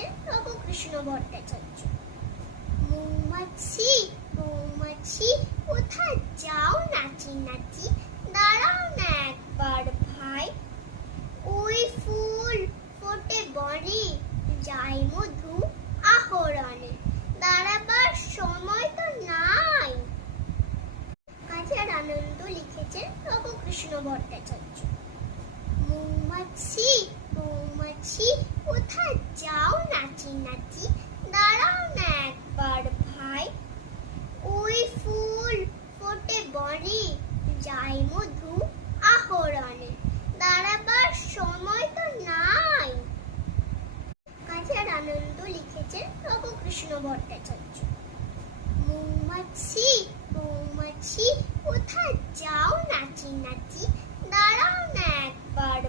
লিখেছেন রঘুকৃষ্ণ ভট্টাচার্য। মৌমাছি মৌমাছি কোথায় যাও নাচি নাচি, দাঁড়াও না একবার ভাই। ওই ফুল ফোটে বনে, যাই মধু আহরণে, দাঁড়াবার সময় তো নাই। কাজের আনন্দ লিখেছেন রঘুকৃষ্ণ ভট্টাচার্য। মৌমাছি মৌমাছি কোথায় যাও নাচি নাচি, দাঁড়াও না একবার ভাই। ওই ফুল ফোটে বনে, যাই মধু আহরণে, দাঁড়াবার সময় তো নাই। কাজের আনন্দ লিখেছেন রঘুকৃষ্ণ ভট্টাচার্য। মৌমাছি মৌমাছি কোথায় যাও নাচি নাচি, দাঁড়াও না একবার